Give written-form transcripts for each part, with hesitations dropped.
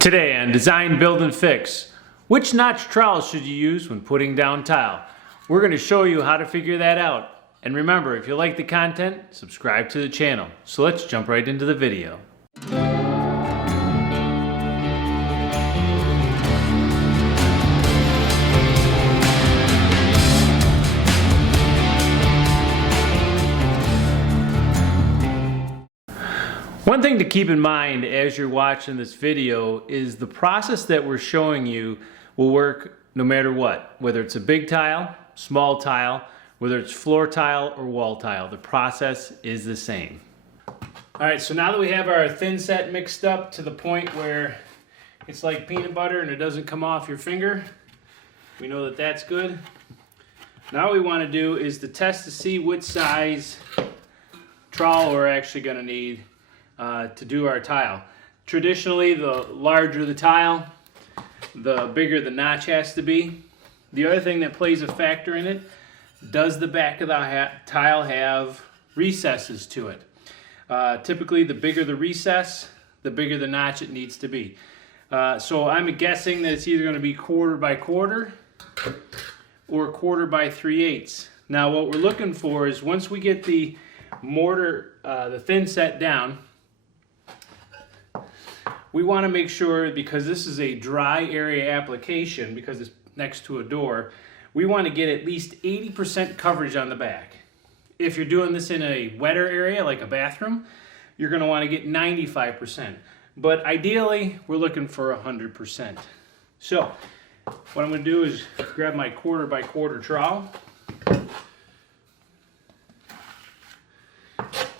Today on Design, Build, and Fix, which notch trowel should you use when putting down tile? We're going to show you how to figure that out. And remember, if you like the content, subscribe to the channel. So let's jump right into the video. One thing to keep in mind as you're watching this video is the process that we're showing you will work no matter what. Whether it's a big tile, small tile, whether it's floor tile or wall tile, the process is the same. Alright, so now that we have our thin set mixed up to the point where it's like peanut butter and it doesn't come off your finger, we know that that's good. Now what we want to do is to test to see which size trowel we're actually going to need to do our tile. Traditionally, the larger the tile, the bigger the notch has to be. The other thing that plays a factor in it, does the back of the tile have recesses to it? Typically, the bigger the recess, the bigger the notch it needs to be. So I'm guessing that it's either going to be 1/4 by 1/4 or 1/4 by 3/8. Now what we're looking for is once we get the mortar, the thin set down, we want to make sure, because this is a dry area application, because it's next to a door, we want to get at least 80% coverage on the back. If you're doing this in a wetter area, like a bathroom, you're going to want to get 95%. But ideally, we're looking for 100%. So, what I'm going to do is grab my 1/4 by 1/4 trowel.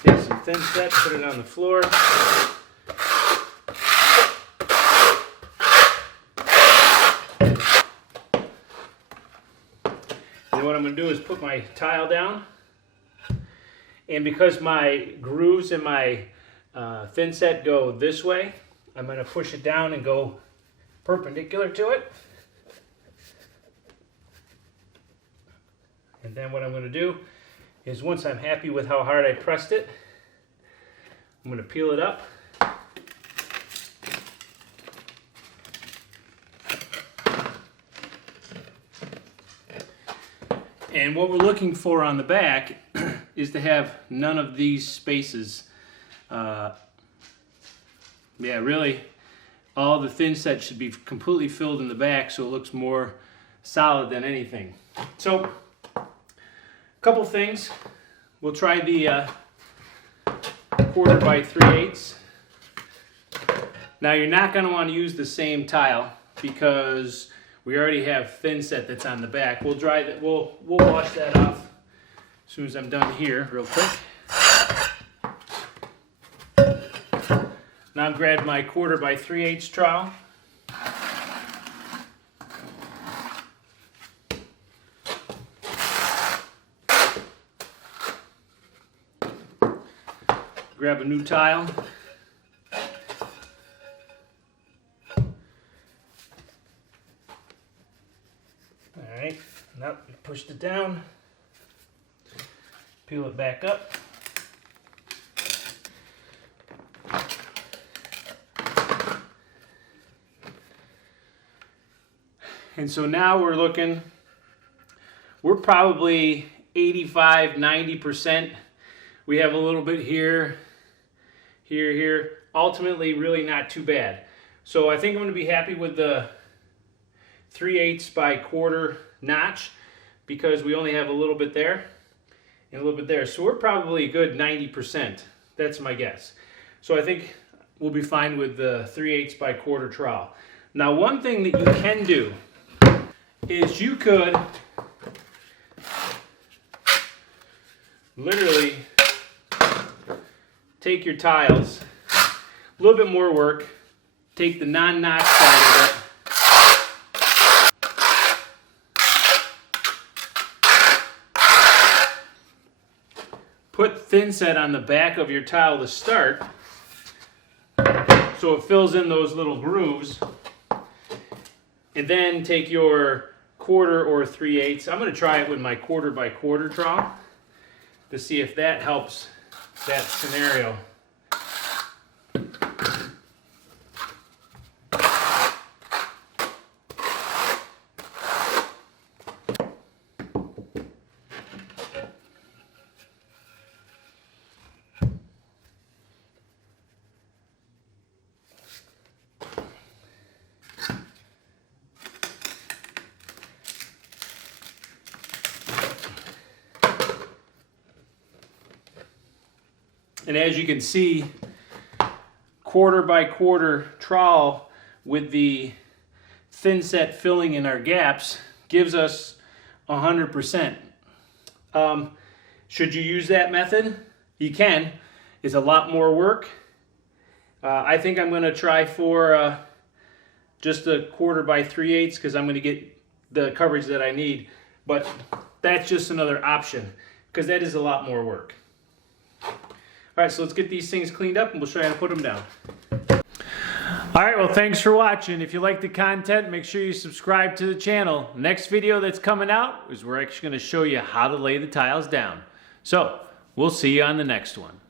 Take some thin set, put it on the floor. And what I'm going to do is put my tile down, and because my grooves in my thin set go this way, I'm going to push it down and go perpendicular to it. And then what I'm going to do is, once I'm happy with how hard I pressed it, I'm going to peel it up. And what we're looking for on the back is to have none of these spaces. Really, all the thin set should be completely filled in the back so it looks more solid than anything. So, a couple things. We'll try the 1/4 by 3/8. Now you're not going to want to use the same tile because we already have thin set that's on the back. We'll dry that. We'll wash that off as soon as I'm done here, real quick. Now I'm grabbing my 1/4 by 3/8 trowel. Grab a new tile. Alright, now we pushed it down, peel it back up. And so now we're probably 85–90%. We have a little bit here, here. Ultimately, really not too bad. So I think I'm going to be happy with the 3/8 by 1/4 notch, because we only have a little bit there and a little bit there. So we're probably a good 90%. That's my guess. So I think we'll be fine with the 3/8 by 1/4 trowel. Now one thing that you can do is you could literally take your tiles, a little bit more work, take the non-notch side of it, put thin set on the back of your tile to start, so it fills in those little grooves, and then take your 1/4 or 3/8. I'm going to try it with my 1/4 by 1/4 trowel to see if that helps that scenario. And as you can see, quarter by quarter trowel with the thin set filling in our gaps gives us 100%. Should you use that method? You can. It's a lot more work. I think I'm going to try for just a 1/4 by 3/8 because I'm going to get the coverage that I need. But that's just another option because that is a lot more work. All right, so let's get these things cleaned up and we'll show you how to put them down. All right, well, thanks for watching. If you like the content, make sure you subscribe to the channel. Next video that's coming out is we're actually going to show you how to lay the tiles down. So, we'll see you on the next one.